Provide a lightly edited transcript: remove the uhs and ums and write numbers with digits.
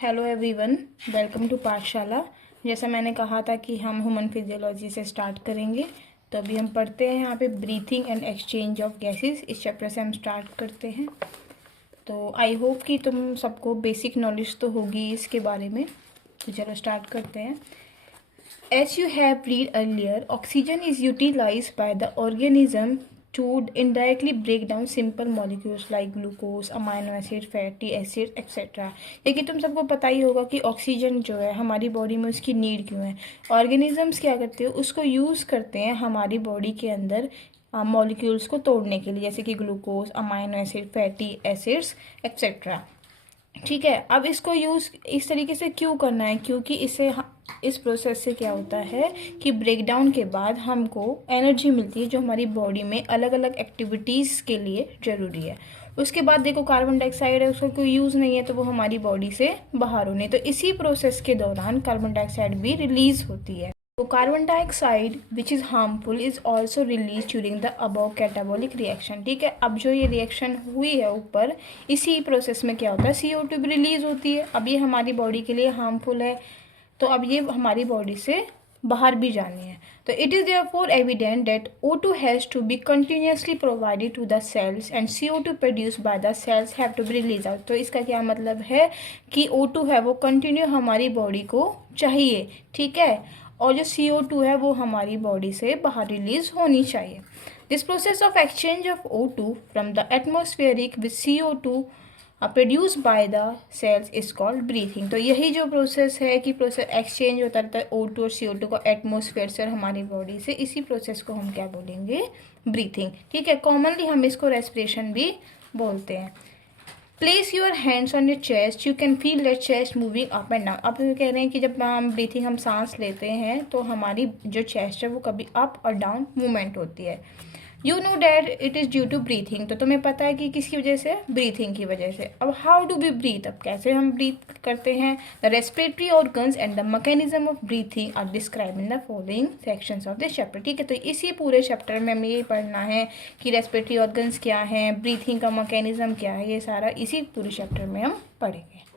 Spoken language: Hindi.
हेलो एवरीवन, वेलकम टू पाठशाला। जैसा मैंने कहा था कि हम ह्यूमन फिजियोलॉजी से स्टार्ट करेंगे, तो अभी हम पढ़ते हैं यहाँ पे breathing and exchange of gases. इस चैप्टर से हम स्टार्ट करते हैं। तो आई होप कि तुम सबको बेसिक नॉलेज तो होगी इसके बारे में। तो चलो स्टार्ट करते हैं। As you have read earlier, oxygen is utilized by the organism to indirectly break down simple molecules like glucose, amino acid, fatty acid, etc. लेकिन तुम सबको पता ही होगा कि ऑक्सीजन जो है हमारी बॉडी में उसकी नीड क्यों है। ऑर्गेनिजम्स क्या करते हैं, उसको यूज़ करते हैं हमारी बॉडी के अंदर मॉलिक्यूल्स को तोड़ने के लिए, जैसे कि glucose, amino acid, fatty acids etcetera. ठीक है, अब इसको यूज़ इस तरीके से क्यों करना है, क्योंकि इस प्रोसेस से क्या होता है कि ब्रेकडाउन के बाद हमको एनर्जी मिलती है जो हमारी बॉडी में अलग अलग एक्टिविटीज़ के लिए ज़रूरी है। उसके बाद देखो कार्बन डाइऑक्साइड है, उसका कोई यूज़ नहीं है तो वो हमारी बॉडी से बाहर होने, तो इसी प्रोसेस के दौरान कार्बन डाइऑक्साइड भी रिलीज होती है। तो carbon dioxide which is harmful is also release during the above catabolic reaction. ठीक है, अब जो ये रिएक्शन हुई है ऊपर, इसी प्रोसेस में क्या होता है, CO2 भी रिलीज होती है। अब ये हमारी बॉडी के लिए हार्मफुल है, तो अब ये हमारी बॉडी से बाहर भी जानी है। तो it is therefore evident that O2 has to be continuously provided to the cells and CO2 produce by the cells have to be release out. तो इसका क्या मतलब है कि O2 है वो कंटिन्यू हमारी बॉडी को चाहिए। ठीक है, और जो CO2 है वो हमारी बॉडी से बाहर रिलीज होनी चाहिए। This process of exchange of O2 from the atmospheric with CO2 produce by the cells is called breathing. तो यही जो प्रोसेस है कि प्रोसेस एक्सचेंज होता रहता है O2 और CO2 को एटमोसफेयर से और हमारी बॉडी से, इसी प्रोसेस को हम क्या बोलेंगे, ब्रीथिंग। ठीक है, कॉमनली हम इसको रेस्पिरेशन भी बोलते हैं। Place your hands on your chest, you can feel that chest moving up and down. अब कह रहे हैं कि जब हम ब्रीथिंग हम सांस लेते हैं तो हमारी जो चेस्ट है वो कभी अप और डाउन मूवमेंट होती है। You know that it is due to breathing. तो तुम्हें पता है कि किसकी वजह से, ब्रीथिंग की वजह से। अब हाउ डू वी ब्रीथ, अब कैसे हम ब्रीथ करते हैं। The respiratory organs and the mechanism of breathing are describe in the following sections of this chapter. ठीक है, तो इसी पूरे चैप्टर में हमें यही पढ़ना है कि रेस्पिरेटरी ऑर्गन्स क्या हैं, ब्रीथिंग का मैकेनिज्म क्या है, ये सारा इसी पूरे चैप्टर में हम पढ़ेंगे।